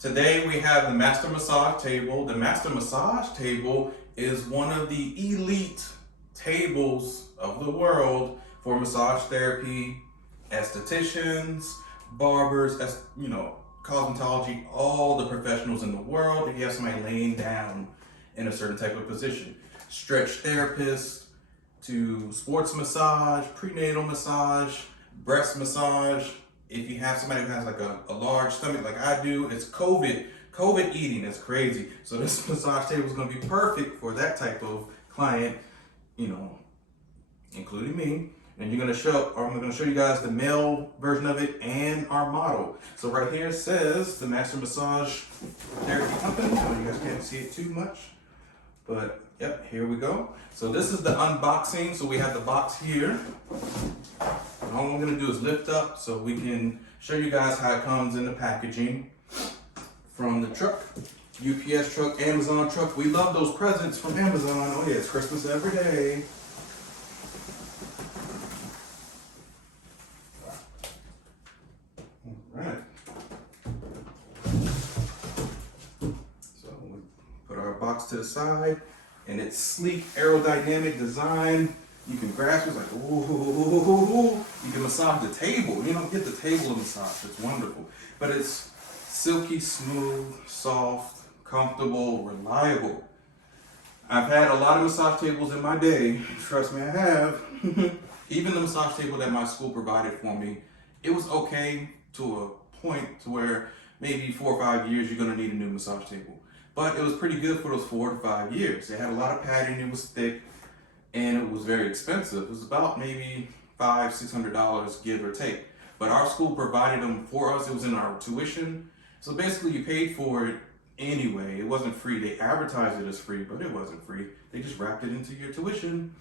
Today we have the Master Massage Table. The Master Massage Table is one of the elite tables of the world for massage therapy, estheticians, barbers, cosmetology, all the professionals in the world. If you have somebody laying down in a certain type of position, stretch therapists to sports massage, prenatal massage, breast massage. If you have somebody who has like a large stomach like I do, it's COVID eating is crazy. So this massage table is gonna be perfect for that type of client, including me. And I'm gonna show you guys the male version of it and our model. So right here it says the Master Massage Therapy Company. So you guys can't see it too much, but yep, here we go. So this is the unboxing. So we have the box here. And all I'm gonna do is lift up so we can show you guys how it comes in the packaging from the truck. UPS truck, Amazon truck. We love those presents from Amazon. Oh yeah, it's Christmas every day. All right. So we put our box to the side, and it's sleek, aerodynamic design. You can grasp it, it's like, ooh. You can massage the table. Get the table massage. It's wonderful. But it's silky smooth, soft, comfortable, reliable. I've had a lot of massage tables in my day. Trust me, I have. Even the massage table that my school provided for me, it was okay to a point to where maybe 4 or 5 years you're gonna need a new massage table. But it was pretty good for those 4 to 5 years. It had a lot of padding, it was thick, and it was very expensive. It was about maybe $500-600 give or take. But our school provided them for us. It was in our tuition. So basically you paid for it anyway. It wasn't free. They advertised it as free, but it wasn't free. They just wrapped it into your tuition,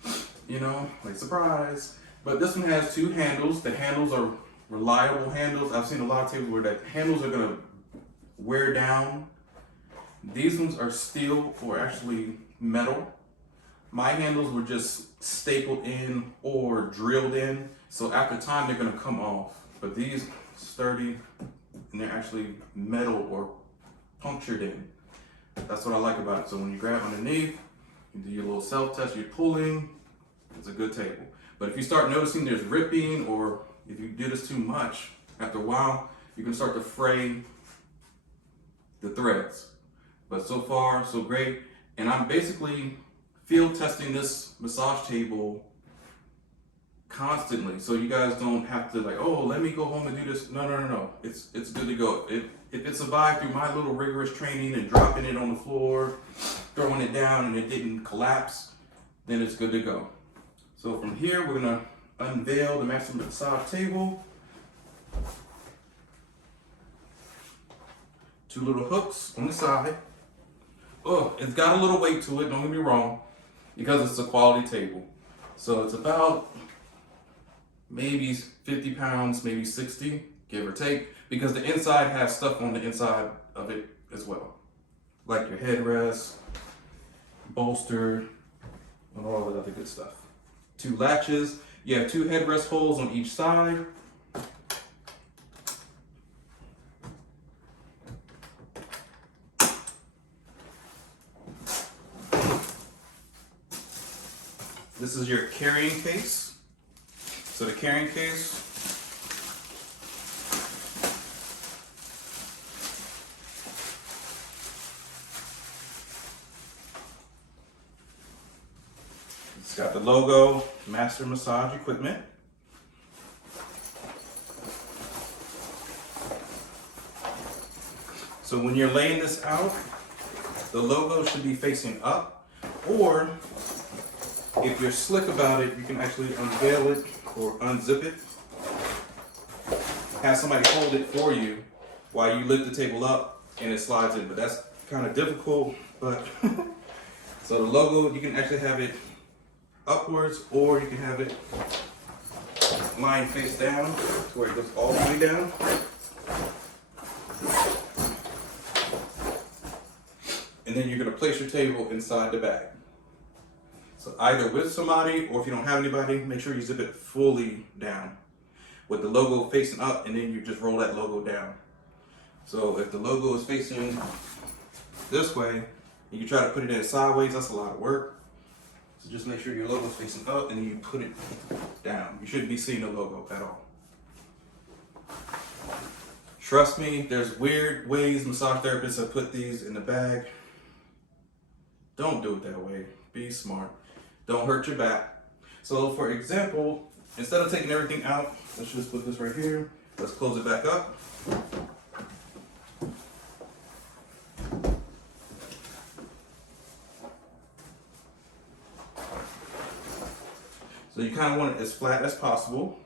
like surprise. But this one has 2 handles. The handles are reliable handles. I've seen a lot of tables where the handles are gonna wear down. These ones are steel or actually metal. My handles were just stapled in or drilled in, so after time they're gonna come off. But these sturdy, and they're actually metal or punctured in. That's what I like about it. So when you grab underneath, you do your little self-test, you're pulling, it's a good table. But if you start noticing there's ripping, or if you do this too much, after a while, you can start to fray the threads. But so far, so great. And I'm basically field testing this massage table constantly, so you guys don't have to let me go home and do this. No. It's good to go. If it survived through my little rigorous training and dropping it on the floor, throwing it down, and it didn't collapse, then it's good to go. So from here, we're gonna unveil the Master Massage Table. 2 little hooks on the side. Oh, it's got a little weight to it, don't get me wrong, because it's a quality table. So it's about maybe 50 pounds, maybe 60, give or take, because the inside has stuff on the inside of it as well, like your headrest, bolster, and all that other good stuff. 2 latches. You have 2 headrest holes on each side. This is your carrying case. So the carrying case, it's got the logo, Master Massage Equipment. So when you're laying this out, the logo should be facing up, or if you're slick about it, you can actually unveil it or unzip it. Have somebody hold it for you while you lift the table up and it slides in, but that's kind of difficult. But so the logo, you can actually have it upwards, or you can have it lying face down to where it goes all the way down. And then you're gonna place your table inside the bag. So either with somebody, or if you don't have anybody, make sure you zip it fully down with the logo facing up, and then you just roll that logo down. So if the logo is facing this way, and you try to put it in sideways, that's a lot of work. So just make sure your logo is facing up and you put it down. You shouldn't be seeing the logo at all. Trust me, there's weird ways massage therapists have put these in the bag. Don't do it that way. Be smart. Don't hurt your back. So for example, instead of taking everything out, let's just put this right here. Let's close it back up. So you kind of want it as flat as possible.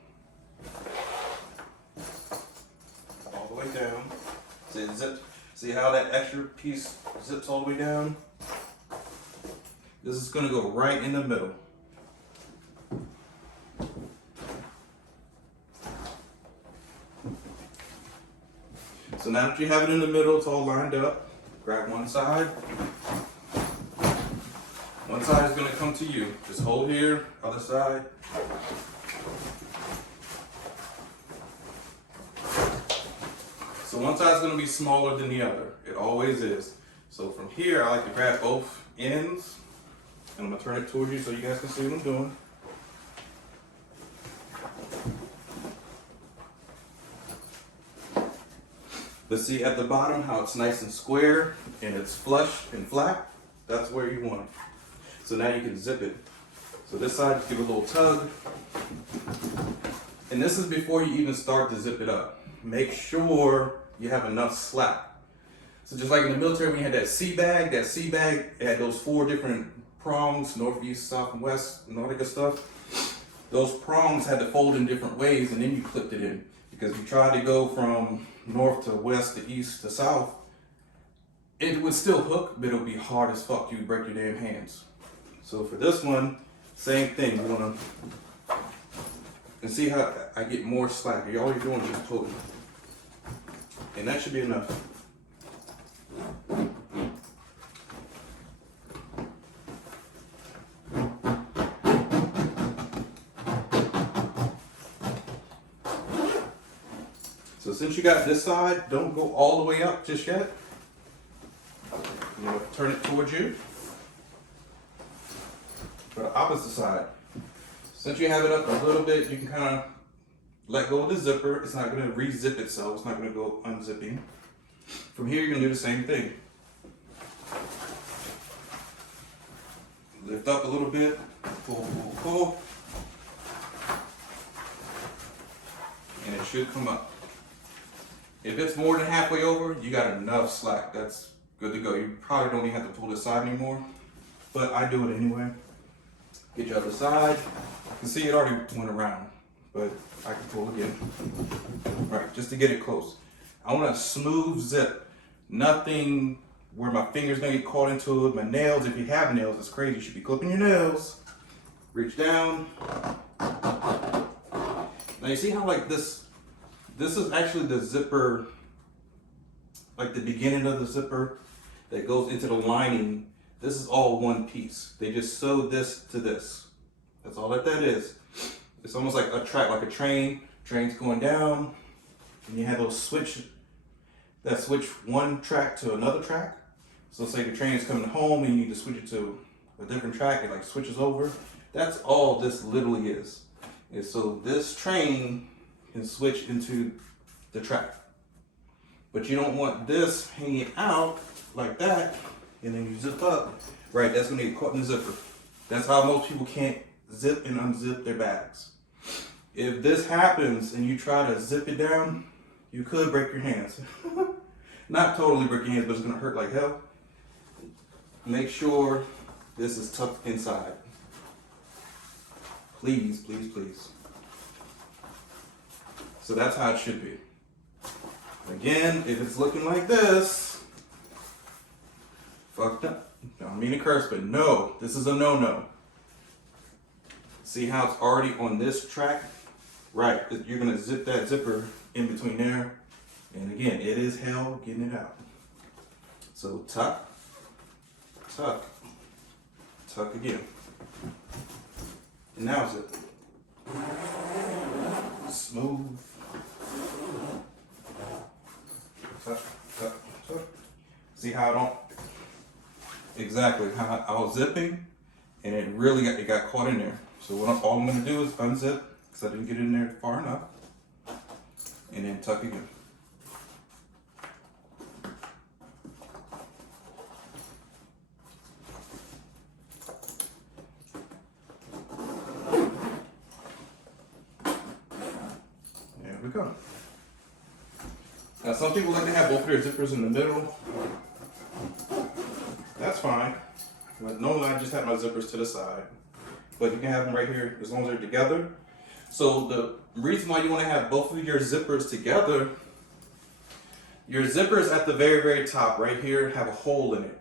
All the way down. See it zips. See how that extra piece zips all the way down? This is going to go right in the middle. So now that you have it in the middle, it's all lined up. Grab one side. One side is going to come to you. Just hold here, other side. So one side is going to be smaller than the other. It always is. So from here, I like to grab both ends. And I'm going to turn it towards you so you guys can see what I'm doing. But see at the bottom how it's nice and square and it's flush and flat? That's where you want it. So now you can zip it. So this side, give it a little tug. And this is before you even start to zip it up. Make sure you have enough slack. So just like in the military, when you had that sea bag, it had those 4 different prongs, north, east, south, and west, and all that good stuff. Those prongs had to fold in different ways and then you clipped it in. Because if you tried to go from north to west to east to south, it would still hook, but it would be hard as fuck. You would break your damn hands. So for this one, same thing. You wanna, and see how I get more slack. All you're doing is just pulling. And that should be enough. So since you got this side, don't go all the way up just yet. You know, turn it towards you. For the opposite side. Since you have it up a little bit, you can kind of let go of the zipper. It's not going to re-zip itself. It's not going to go unzipping. From here, you're going to do the same thing. Lift up a little bit. Pull, pull, pull. And it should come up. If it's more than halfway over, you got enough slack. That's good to go. You probably don't even have to pull this side anymore. But I do it anyway. Get your other side. You can see it already went around, but I can pull again. All right, just to get it close. I want a smooth zip. Nothing where my finger's gonna get caught into it. My nails, if you have nails, it's crazy. You should be clipping your nails. Reach down. Now you see how like this is actually the zipper, like the beginning of the zipper that goes into the lining. This is all one piece. They just sew this to this. That's all that is. It's almost like a track, like a train. Train's going down, and you have those switch one track to another track. So say the train is coming home and you need to switch it to a different track. It like switches over. That's all this literally is. And so this train can switch into the track. But you don't want this hanging out like that. And then you zip up, right? That's gonna get caught in the zipper. That's how most people can't zip and unzip their bags. If this happens and you try to zip it down, you could break your hands. Not totally break your hands, but it's gonna hurt like hell. Make sure this is tucked inside. Please, please, please. So that's how it should be. Again, if it's looking like this, fucked up. I don't mean to curse, but no, this is a no-no. See how it's already on this track? Right, you're gonna zip that zipper in between there. And again, it is hell getting it out. So tuck, tuck, tuck again. And now zip. Smooth. Tuck. See how I don't, exactly how I was zipping, and it really got caught in there. So all I'm gonna do is unzip, because I didn't get in there far enough, and then tuck it in. There we go. Now some people like to have both of their zippers in the middle. That's fine. But normally I just have my zippers to the side. But you can have them right here as long as they're together. So the reason why you want to have both of your zippers together, your zippers at the very, very top right here have a hole in it.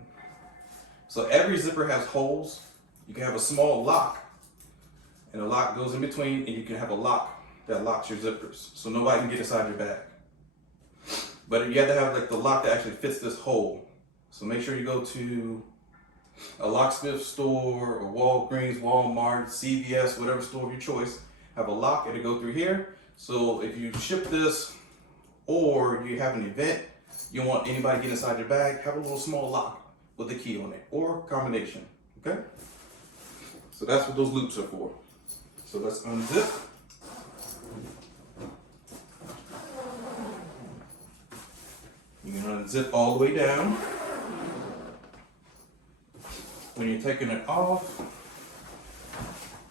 So every zipper has holes. You can have a small lock, and a lock goes in between, and you can have a lock that locks your zippers. So nobody can get inside your bag. But you have to have like the lock that actually fits this hole. So make sure you go to a locksmith store or Walgreens, Walmart, CVS, whatever store of your choice. Have a lock, it'll go through here. So if you ship this or you have an event, you don't want anybody to get inside your bag, have a little small lock with a key on it or combination, okay? So that's what those loops are for. So let's unzip. You can unzip all the way down. When you're taking it off,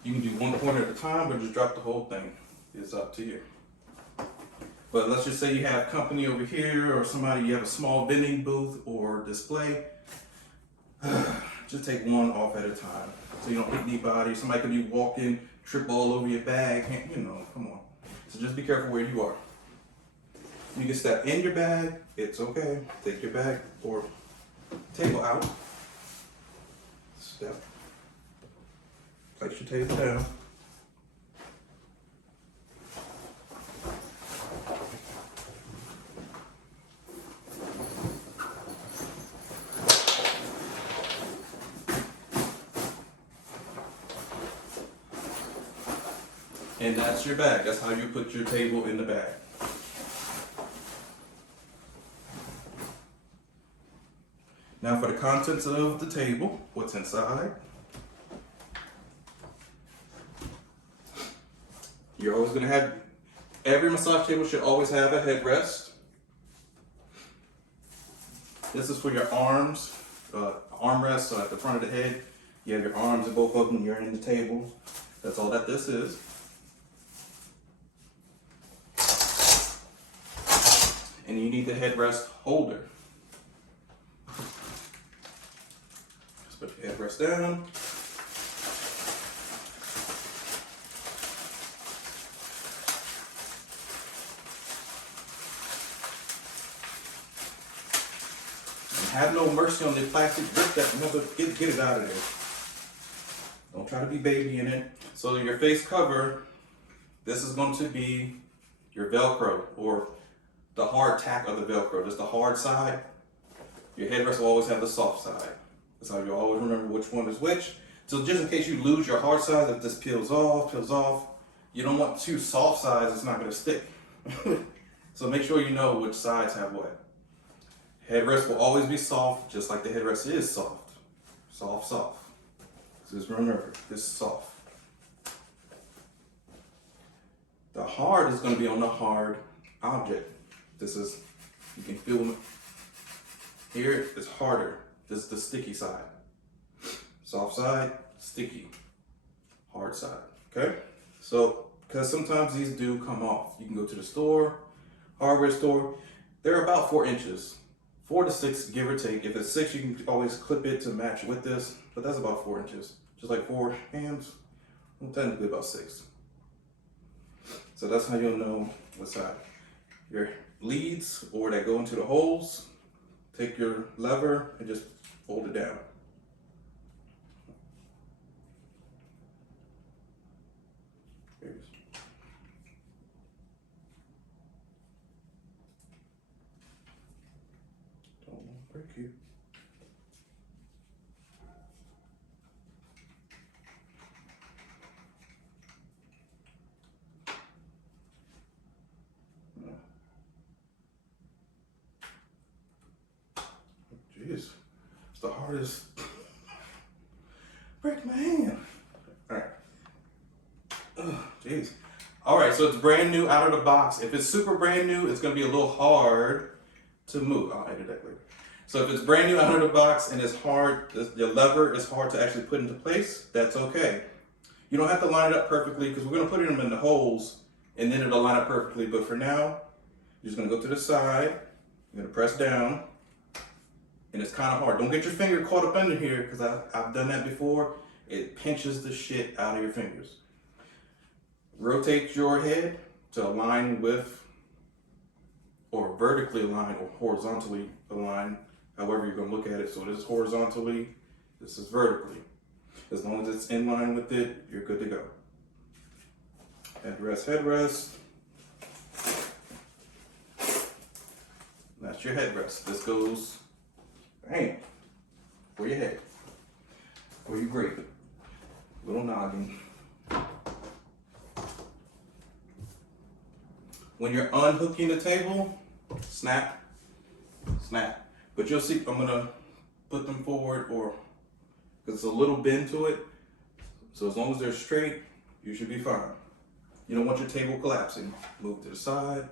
you can do one corner at a time or just drop the whole thing. It's up to you. But let's just say you have company over here or somebody, you have a small vending booth or display. Just take one off at a time so you don't hit anybody. Somebody could be walking, trip all over your bag, you know, come on. So just be careful where you are. You can step in your bag, it's okay. Take your bag or table out. Step. Place your table down. And that's your bag. That's how you put your table in the bag. Now for the contents of the table, what's inside? You're always gonna have, every massage table should always have a headrest. This is for your arms, armrest, so at the front of the head, you have your arms and both of them, you're in the table. That's all that this is. And you need the headrest holder. Just put your headrest down. And have no mercy on the plastic. Rip that mother, get it out of there. Don't try to be baby in it. So your face cover, this is going to be your Velcro or the hard tack of the Velcro. Just the hard side. Your headrest will always have the soft side. That's how you always remember which one is which. So just in case you lose your hard side, if this peels off, you don't want two soft sides, it's not gonna stick. So make sure you know which sides have what. Headrest will always be soft, just like the headrest is soft. Soft, soft. Just remember, this is soft. The hard is gonna be on the hard object. This is, you can feel it. Here it's harder. This is the sticky side. Soft side, sticky. Hard side, okay? So, because sometimes these do come off. You can go to the store, hardware store. They're about 4 inches. 4 to 6, give or take. If it's 6, you can always clip it to match with this, but that's about 4 inches. Just like 4 hands, well, technically about 6. So that's how you'll know what side. Your leads, or that go into the holes, take your lever and just hold it down. Don't want to break you. Jeez. Jeez, it's the hardest. Break my hand. All right. Oh, jeez. All right, so it's brand new out of the box. If it's super brand new, it's gonna be a little hard to move. I'll edit that later. So if it's brand new out of the box and it's hard, the lever is hard to actually put into place, that's okay. You don't have to line it up perfectly because we're gonna put them in the holes and then it'll line up perfectly. But for now, you're just gonna go to the side, you're gonna press down, and it's kind of hard. Don't get your finger caught up under here because I've done that before. It pinches the shit out of your fingers. Rotate your head to align with, or vertically align, or horizontally align, however you're gonna look at it. So this is horizontally, this is vertically. As long as it's in line with it, you're good to go. Headrest, headrest. That's your headrest. This goes, bam, for your head, for your grate. Little noggin. When you're unhooking the table, snap, snap. But you'll see, I'm gonna put them forward, or because it's a little bend to it. So as long as they're straight, you should be fine. You don't want your table collapsing. Move to the side.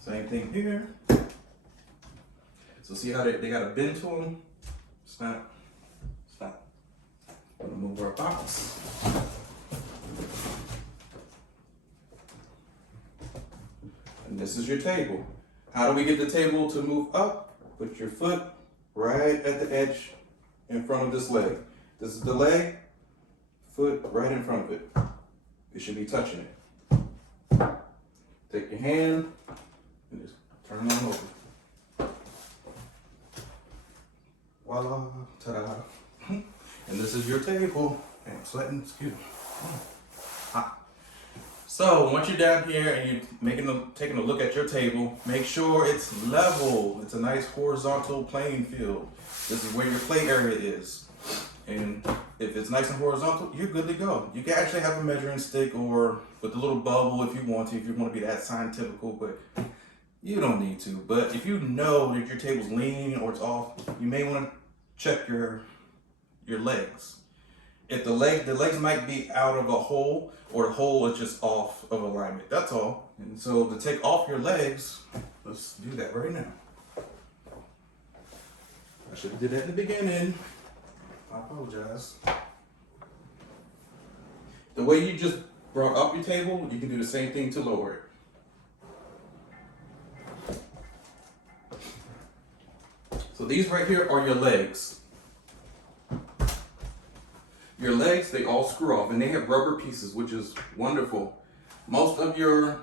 Same thing here. So see how they got a bend to them? Snap, snap. I'm gonna move our box. And this is your table. How do we get the table to move up? Put your foot right at the edge in front of this leg. This is the leg, foot right in front of it. It should be touching it. Take your hand and just turn it on over. Voila, ta-da. And this is your table. And I'm sweating, excuse me. Hot. So once you're down here and you're taking a look at your table, make sure it's level. It's a nice horizontal playing field. This is where your play area is. And if it's nice and horizontal, you're good to go. You can actually have a measuring stick or with a little bubble if you want to be that scientific, but you don't need to. But if you know that your table's leaning or it's off, you may want to check your legs. If the legs might be out of a hole, or the hole is just off of alignment. That's all. And so to take off your legs, let's do that right now. I should have did that in the beginning. I apologize. The way you just brought up your table, you can do the same thing to lower it. So these right here are your legs. Your legs, they all screw off and they have rubber pieces, which is wonderful. Most of your,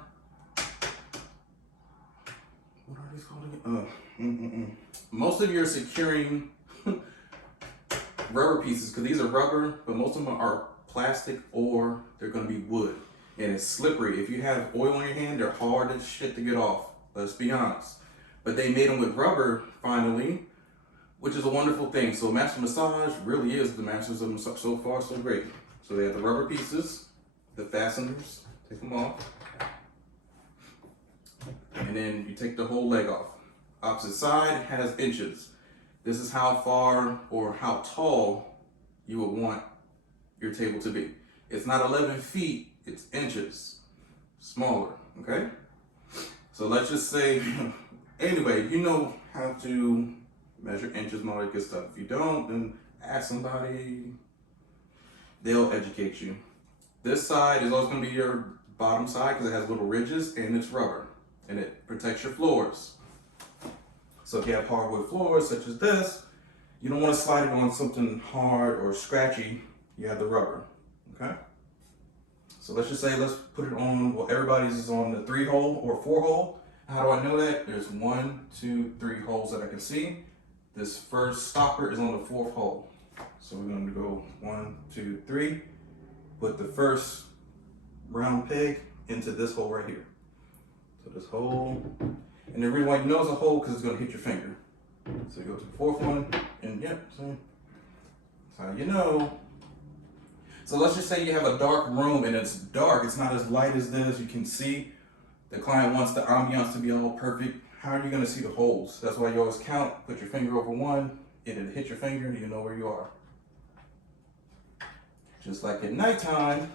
what are these called again? Most of your securing rubber pieces, because these are rubber, but most of them are plastic or they're going to be wood. And it's slippery. If you have oil on your hand, they're hard as shit to get off. Let's be honest. But they made them with rubber finally, which is a wonderful thing. So Master Massage really is the masters of massage. So far, so great. So they have the rubber pieces, the fasteners, take them off. And then you take the whole leg off. Opposite side has inches. This is how far or how tall you would want your table to be. It's not 11 feet, it's inches. Smaller, okay? So let's just say, anyway, you know how to measure inches and all that good stuff. If you don't, then ask somebody. They'll educate you. This side is always going to be your bottom side because it has little ridges and it's rubber and it protects your floors. So if you have hardwood floors such as this, you don't want to slide it on something hard or scratchy. You have the rubber, okay? So let's just say, let's put it on, well, everybody's is on the 3-hole or 4-hole. How do I know that? There's 1, 2, 3 holes that I can see. This first stopper is on the 4th hole. So we're going to go 1, 2, 3. Put the first round peg into this hole right here. So this hole, and the reason why you know it's a hole because it's going to hit your finger. So you go to the 4th one, and yep, see? That's how you know. So let's just say you have a dark room and it's dark. It's not as light as this. You can see the client wants the ambiance to be all perfect. how are you going to see the holes? That's why you always count, put your finger over one, it'll hit your finger and you know where you are. Just like at nighttime,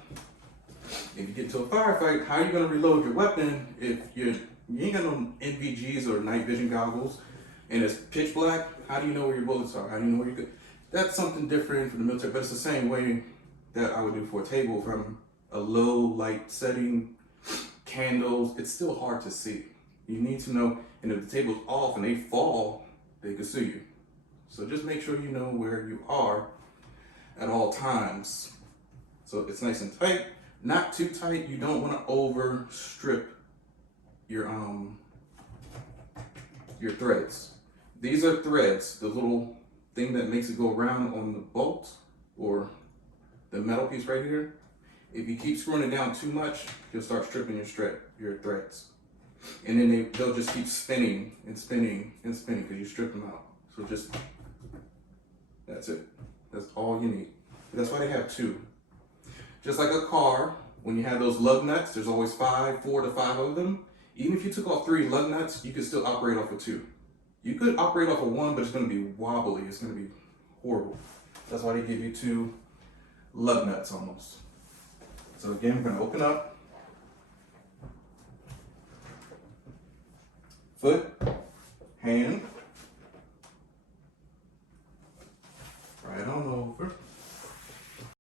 if you get into a firefight, how are you going to reload your weapon if you ain't got no NVGs or night vision goggles and it's pitch black? How do you know where your bullets are? How do you know where you're good? That's something different for the military, but it's the same way that I would do for a table. From a low light setting, candles, it's still hard to see. You need to know, and if the table's off and they fall, they could sue you. So just make sure you know where you are at all times. So it's nice and tight, not too tight. You don't want to over strip your threads. These are threads, the little thing that makes it go around on the bolt or the metal piece right here. If you keep screwing it down too much, you'll start stripping your threads. And then they'll just keep spinning and spinning and spinning because you strip them out. So just, that's it. That's all you need. That's why they have two. Just like a car, when you have those lug nuts, there's always 4 to 5 of them. Even if you took off 3 lug nuts, you could still operate off of 2. You could operate off of 1, but it's going to be wobbly. It's going to be horrible. That's why they give you 2 lug nuts almost. So again, we're going to open up. Foot, hand,